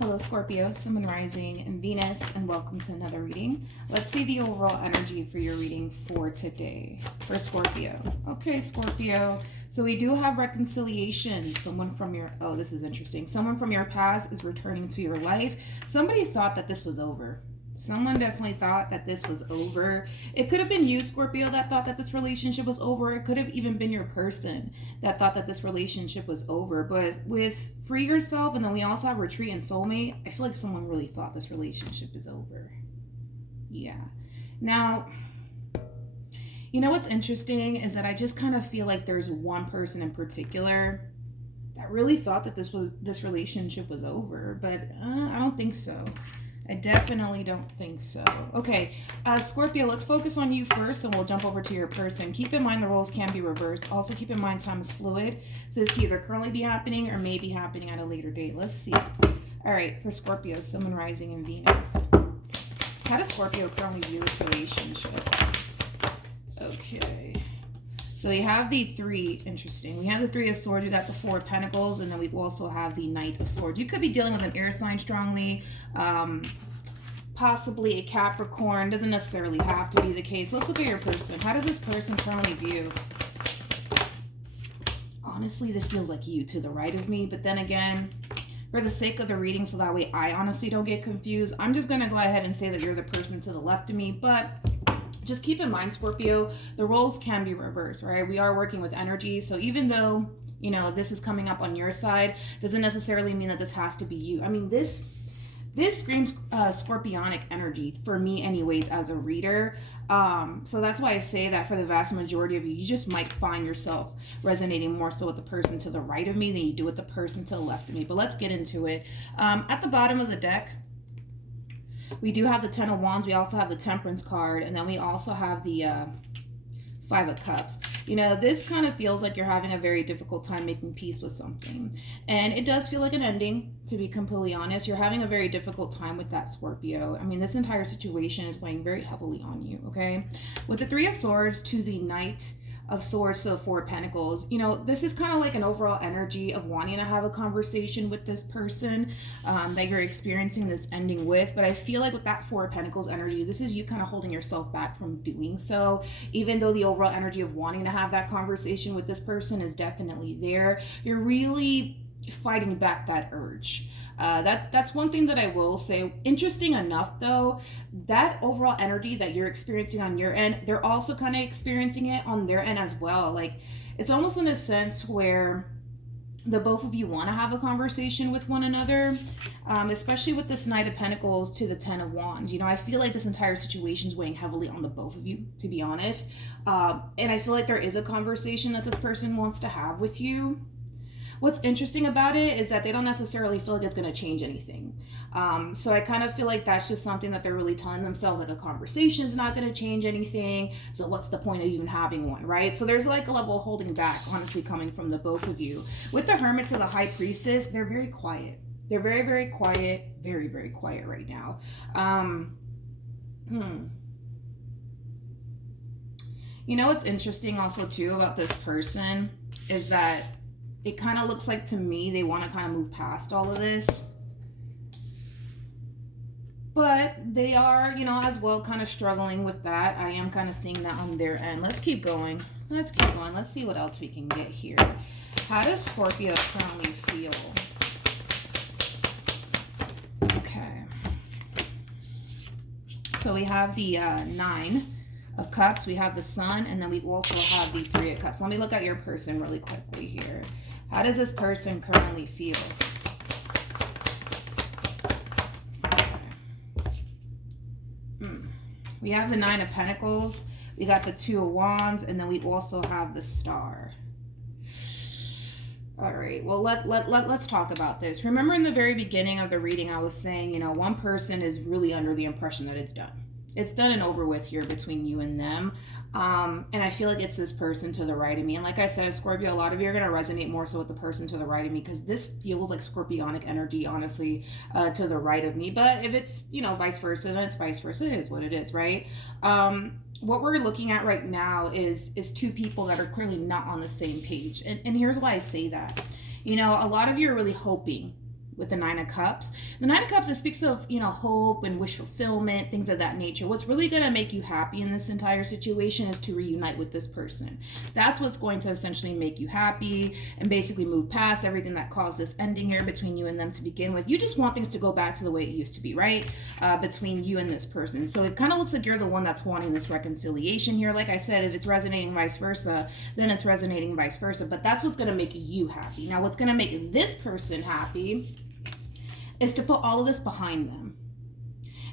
Hello Scorpio, Sun, Moon, Rising, and Venus, and welcome to another reading. Let's see the overall energy for your reading for today, for Scorpio. Okay, Scorpio, so we do have reconciliation. Someone from your, oh, this is interesting. Someone from your past is returning to your life. Somebody thought that this was over. Someone definitely thought that this was over. It could have been you, Scorpio, that thought that this relationship was over. It could have even been your person that thought that this relationship was over. But with free yourself, and then we also have retreat and soulmate, I feel like someone really thought this relationship is over. Yeah. Now, you know what's interesting is that I just kind of feel like there's one person in particular that really thought that this relationship was over, but I don't think so. I definitely don't think so. Okay, Scorpio, let's focus on you first and we'll jump over to your person. Keep in mind the roles can be reversed. Also keep in mind time is fluid. So this can either currently be happening or may be happening at a later date. Let's see. All right, for Scorpio, Sun, Moon, Rising, and Venus. How does Scorpio currently view this relationship? Okay. So we have the three, interesting. We have the Three of Swords, we got the Four of Pentacles, and then we also have the Knight of Swords. You could be dealing with an air sign strongly, possibly a Capricorn. Doesn't necessarily have to be the case. Let's look at your person. How does this person currently view? Honestly, this feels like you to the right of me, but then again, for the sake of the reading, so that way I honestly don't get confused, I'm just going to go ahead and say that you're the person to the left of me, but just keep in mind, Scorpio, the roles can be reversed, right? We are working with energy. So even though, you know, this is coming up on your side, doesn't necessarily mean that this has to be you. I mean, this screams scorpionic energy for me anyways as a reader. So that's why I say that for the vast majority of you, you just might find yourself resonating more so with the person to the right of me than you do with the person to the left of me. But let's get into it. At the bottom of the deck, we do have the Ten of Wands. We also have the Temperance card. And then we also have the Five of Cups. You know, this kind of feels like you're having a very difficult time making peace with something. And it does feel like an ending, to be completely honest. You're having a very difficult time with that, Scorpio. I mean, this entire situation is weighing very heavily on you, okay? With the Three of Swords to the Knight of Swords to the Four of Pentacles, you know, this is kind of like an overall energy of wanting to have a conversation with this person that you're experiencing this ending with. But I feel like with that Four of Pentacles energy, this is you kind of holding yourself back from doing so. Even though the overall energy of wanting to have that conversation with this person is definitely there, you're really fighting back that urge. That's one thing that I will say. Interesting enough, though, that overall energy that you're experiencing on your end, they're also kind of experiencing it on their end as well. Like, it's almost in a sense where the both of you want to have a conversation with one another, especially with this Knight of Pentacles to the Ten of Wands. You know, I feel like this entire situation is weighing heavily on the both of you, to be honest. And I feel like there is a conversation that this person wants to have with you. What's interesting about it is that they don't necessarily feel like it's going to change anything. So I kind of feel like that's just something that they're really telling themselves, like a conversation is not going to change anything. So what's the point of even having one, right? So there's like a level of holding back, honestly, coming from the both of you. With the Hermit to the High Priestess, they're very quiet. They're very, very quiet, very, very quiet right now. You know what's interesting also too about this person is that it kind of looks like to me they want to kind of move past all of this. But they are, you know, as well kind of struggling with that. I am kind of seeing that on their end. Let's keep going. Let's keep going. Let's see what else we can get here. How does Scorpio currently feel? Okay. So we have the Nine of Cups. We have the Sun. And then we also have the Three of Cups. Let me look at your person really quickly here. How does this person currently feel? Okay. We have the Nine of Pentacles. We got the Two of Wands. And then we also have the Star. All right. Well, let's talk about this. Remember in the very beginning of the reading, I was saying, you know, one person is really under the impression that it's done. It's done and over with here between you and them. And I feel like it's this person to the right of me. And like I said, Scorpio, a lot of you are going to resonate more so with the person to the right of me because this feels like scorpionic energy, honestly, to the right of me. But if it's, you know, vice versa, then it's vice versa. It is what it is, right? What we're looking at right now is two people that are clearly not on the same page. And here's why I say that. You know, a lot of you are really hoping with the Nine of Cups. The Nine of Cups, it speaks of, hope and wish fulfillment, things of that nature. What's really going to make you happy in this entire situation is to reunite with this person. That's what's going to essentially make you happy and basically move past everything that caused this ending here between you and them to begin with. You just want things to go back to the way it used to be, right? Between you and this person. So it kind of looks like you're the one that's wanting this reconciliation here. Like I said, if it's resonating vice versa, then it's resonating vice versa. But that's what's going to make you happy. Now, what's going to make this person happy is to put all of this behind them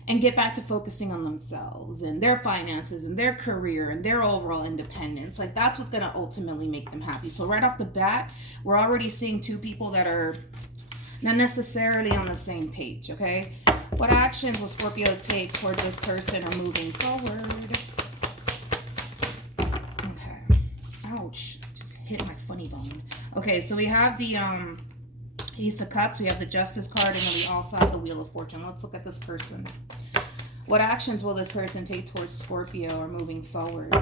and get back to focusing on themselves and their finances and their career and their overall independence. Like, that's what's going to ultimately make them happy. So right off the bat, we're already seeing two people that are not necessarily on the same page, okay? What actions will Scorpio take towards this person or moving forward? Okay. Ouch. Just hit my funny bone. Okay, so we have the Ace of Cups, we have the Justice card, and then we also have the Wheel of Fortune. Let's look at this person. What actions will this person take towards Scorpio or moving forward?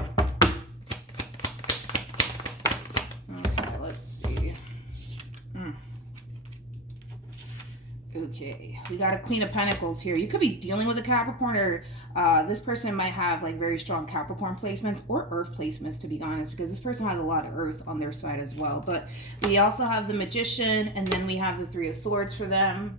Okay, let's see. Okay, we got a Queen of Pentacles here. You could be dealing with a Capricorn, or this person might have like very strong Capricorn placements or Earth placements, to be honest, because this person has a lot of Earth on their side as well. But we also have the Magician, and then we have the Three of Swords for them.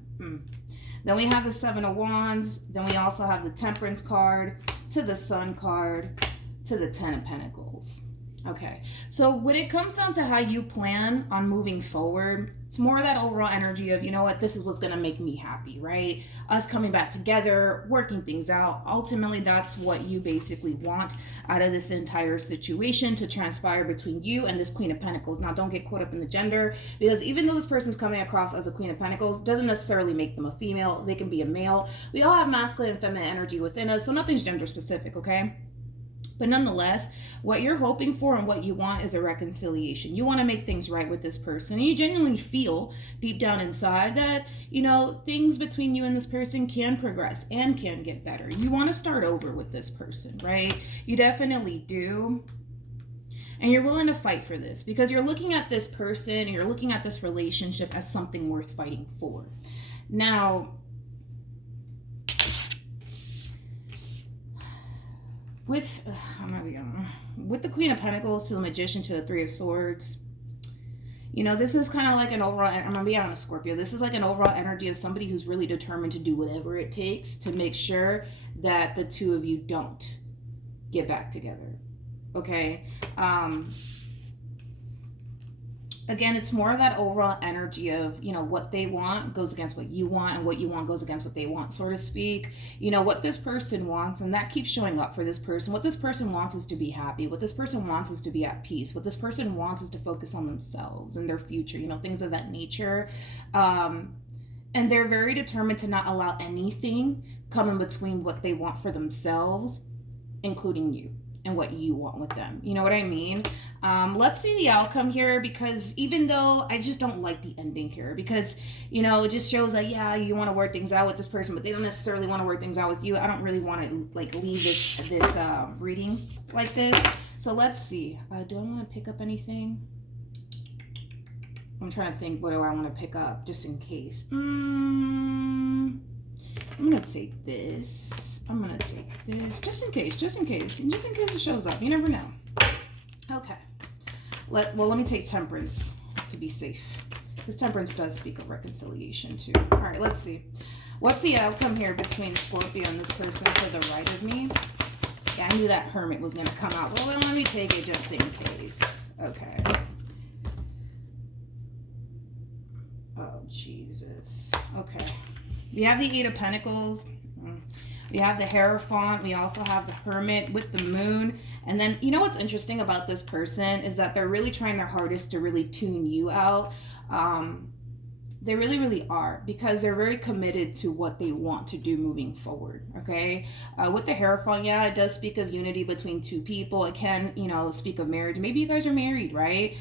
Then we have the Seven of Wands. Then we also have the Temperance card, to the Sun card, to the Ten of Pentacles. Okay, so when it comes down to how you plan on moving forward, it's more that overall energy of, you know what, this is what's going to make me happy, right? Us coming back together, working things out. Ultimately, that's what you basically want out of this entire situation to transpire between you and this Queen of Pentacles. Now, don't get caught up in the gender, because even though this person's coming across as a Queen of Pentacles, doesn't necessarily make them a female. They can be a male. We all have masculine and feminine energy within us, so nothing's gender specific, okay? But nonetheless, what you're hoping for and what you want is a reconciliation. You want to make things right with this person. And you genuinely feel deep down inside that, things between you and this person can progress and can get better. You want to start over with this person, right? You definitely do. And you're willing to fight for this because you're looking at this person and you're looking at this relationship as something worth fighting for. Now, with the Queen of Pentacles to the Magician to the Three of Swords, this is kind of like an overall, I'm going to be honest, Scorpio, this is like an overall energy of somebody who's really determined to do whatever it takes to make sure that the two of you don't get back together. Okay? Again, it's more of that overall energy of, what they want goes against what you want, and what you want goes against what they want, so to speak. What this person wants, and that keeps showing up for this person. What this person wants is to be happy. What this person wants is to be at peace. What this person wants is to focus on themselves and their future, things of that nature. And they're very determined to not allow anything come in between what they want for themselves, including you and what you want with them. You know what I mean? Let's see the outcome here, because even though I just don't like the ending here, because, it just shows that, yeah, you want to work things out with this person, but they don't necessarily want to work things out with you. I don't really want to leave this reading like this. So let's see. Do I want to pick up anything? I'm trying to think, what do I want to pick up just in case? I'm going to take this. I'm going to take this just in case it shows up. You never know. Okay. Let me take Temperance to be safe, because Temperance does speak of reconciliation too. All right, let's see. What's the outcome here between Scorpio and this person to the right of me? Yeah, I knew that Hermit was going to come out. Well, then let me take it just in case. Okay. Oh, Jesus. Okay. We have the Eight of Pentacles. We have the Hierophant. We also have the Hermit with the Moon. And then, what's interesting about this person is that they're really trying their hardest to really tune you out. They really, really are, because they're very committed to what they want to do moving forward, okay? With the Hierophant, yeah, it does speak of unity between two people. It can, speak of marriage. Maybe you guys are married, right?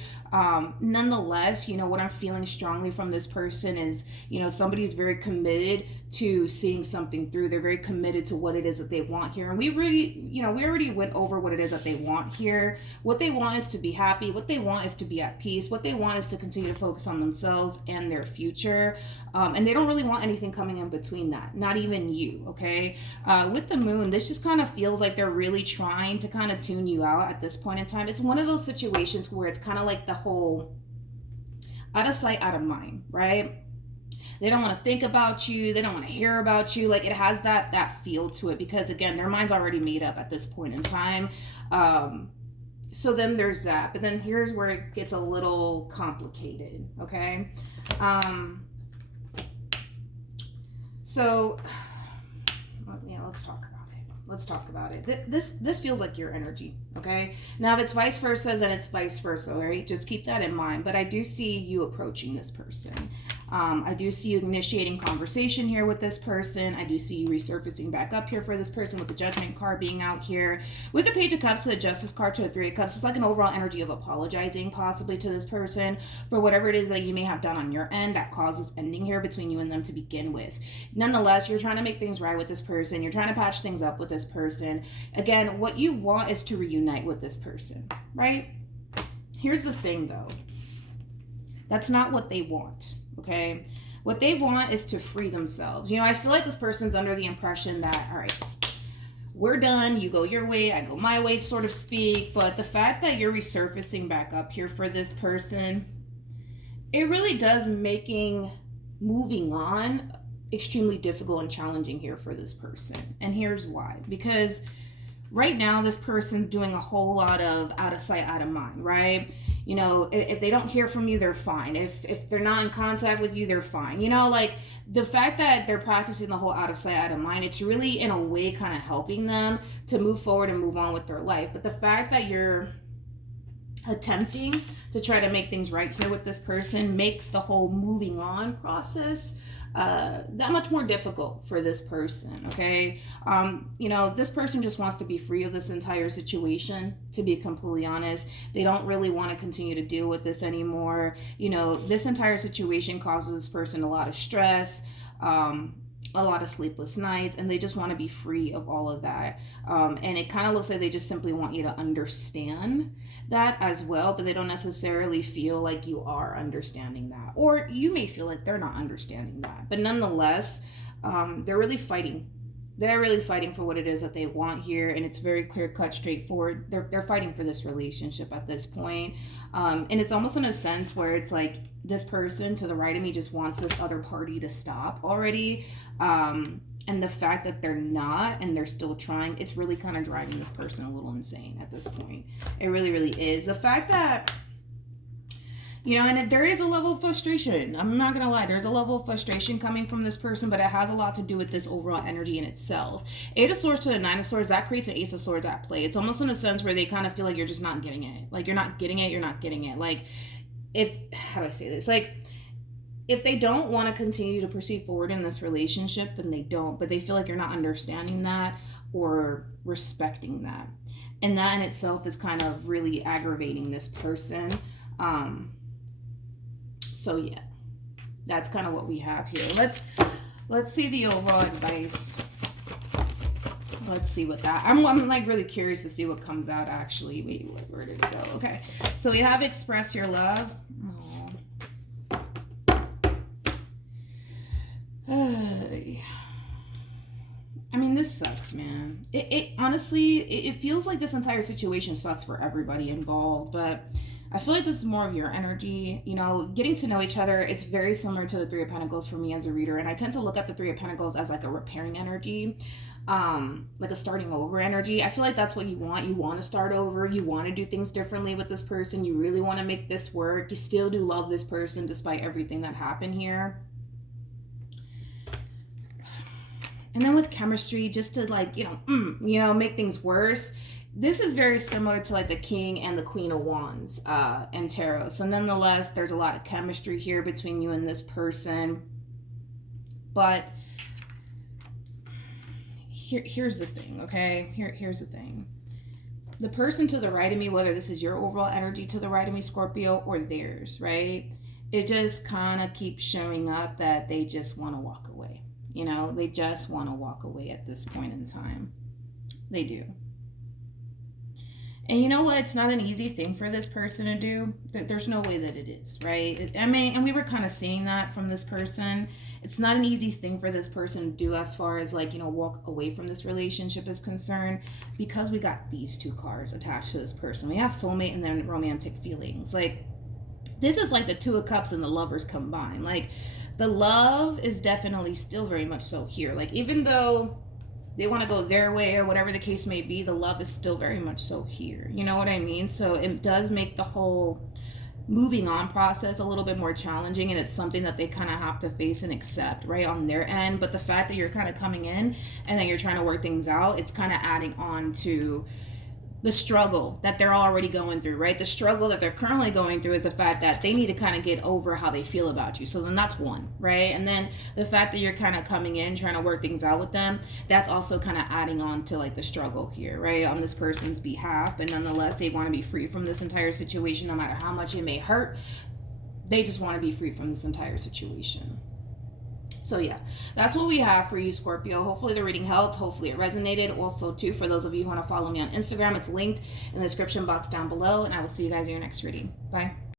Nonetheless, what I'm feeling strongly from this person is, somebody is very committed to seeing something through. They're very committed to what it is that they want here. And we already went over what it is that they want here. What they want is to be happy. What they want is to be at peace. What they want is to continue to focus on themselves and their future. And they don't really want anything coming in between that, not even you, okay? With the moon, this just kind of feels like they're really trying to kind of tune you out at this point in time. It's one of those situations where it's kind of like the whole out of sight, out of mind, right? They don't want to think about you. They don't want to hear about you. Like, it has that feel to it because, again, their mind's already made up at this point in time. So then there's that. But then here's where it gets a little complicated, okay? So, yeah, let's talk about it. Let's talk about it. This feels like your energy, okay? Now, if it's vice versa, then it's vice versa, right? Just keep that in mind. But I do see you approaching this person. I do see you initiating conversation here with this person. I do see you resurfacing back up here for this person with the Judgment card being out here. With the Page of Cups to the Justice card to the Three of Cups, it's like an overall energy of apologizing possibly to this person for whatever it is that you may have done on your end that causes ending here between you and them to begin with. Nonetheless, you're trying to make things right with this person. You're trying to patch things up with this person. Again, what you want is to reunite with this person, right? Here's the thing, though. That's not what they want. Okay, what they want is to free themselves. You know, I feel like this person's under the impression that, all right, we're done. You go your way, I go my way, sort of speak. But the fact that you're resurfacing back up here for this person, it really does making moving on extremely difficult and challenging here for this person. And here's why. Because right now, this person's doing a whole lot of out of sight, out of mind, right? You know, if they don't hear from you, they're fine. If they're not in contact with you, they're fine. You know, like the fact that they're practicing the whole out of sight, out of mind, it's really in a way kind of helping them to move forward and move on with their life. But the fact that you're attempting to try to make things right here with this person makes the whole moving on process that much more difficult for this person, okay? You know, this person just wants to be free of this entire situation, to be completely honest. They don't really want to continue to deal with this anymore. You know, this entire situation causes this person a lot of stress, a lot of sleepless nights, and they just want to be free of all of that. And it kind of looks like they just simply want you to understand that as well, but they don't necessarily feel like you are understanding that. Or you may feel like they're not understanding that. But nonetheless, they're really fighting. They're really fighting for what it is that they want here, and it's very clear-cut, straightforward. They're fighting for this relationship at this point. And it's almost in a sense where it's like this person to the right of me just wants this other party to stop already. And the fact that they're not and they're still trying, it's really kind of driving this person a little insane at this point. It really, really is. The fact that, you know, and there is a level of frustration. I'm not going to lie. There's a level of frustration coming from this person, but it has a lot to do with this overall energy in itself. Eight of Swords to the Nine of Swords, that creates an Ace of Swords at play. It's almost in a sense where they kind of feel like you're just not getting it. Like, you're not getting it. You're not getting it. Like, how do I say this? Like, if they don't want to continue to proceed forward in this relationship, then they don't. But they feel like you're not understanding that or respecting that. And that in itself is kind of really aggravating this person. So yeah, that's kind of what we have here. Let's see the overall advice. Let's see what that, I'm like really curious to see what comes out actually. Wait, where did it go? Okay, so we have express your love. I mean, this sucks, man. It honestly, it feels like this entire situation sucks for everybody involved, but I feel like this is more of your energy. You know, getting to know each other, it's very similar to the Three of Pentacles for me as a reader, and I tend to look at the Three of Pentacles as like a repairing energy, like a starting over energy. I feel like that's what you want. You want to start over. You want to do things differently with this person. You really want to make this work. You still do love this person despite everything that happened here. And then with chemistry, just to like, you know, make things worse. This is very similar to like the King and the Queen of Wands in tarot. So nonetheless, there's a lot of chemistry here between you and this person. But here's the thing, okay? Here's the thing. The person to the right of me, whether this is your overall energy to the right of me, Scorpio, or theirs, right? It just kind of keeps showing up that they just want to walk away. You know, they just want to walk away at this point in time. They do. And you know what? It's not an easy thing for this person to do. There's no way that it is, right? I mean, and we were kind of seeing that from this person. It's not an easy thing for this person to do as far as like, you know, walk away from this relationship is concerned, because we got these two cards attached to this person. We have soulmate and then romantic feelings. Like, this is like the Two of Cups and the Lovers combined. Like, the love is definitely still very much so here. Like, even though they want to go their way or whatever the case may be, the love is still very much so here. You know what I mean? So it does make the whole moving on process a little bit more challenging, and it's something that they kind of have to face and accept, right, on their end. But the fact that you're kind of coming in and then you're trying to work things out, it's kind of adding on to the struggle that they're already going through, right? The struggle that they're currently going through is the fact that they need to kind of get over how they feel about you. So then that's one, right? And then the fact that you're kind of coming in, trying to work things out with them, that's also kind of adding on to like the struggle here, right? On this person's behalf. But nonetheless, they want to be free from this entire situation, no matter how much it may hurt. They just want to be free from this entire situation. So yeah, that's what we have for you, Scorpio. Hopefully the reading helped. Hopefully it resonated. Also, too, for those of you who want to follow me on Instagram, it's linked in the description box down below. And I will see you guys in your next reading. Bye.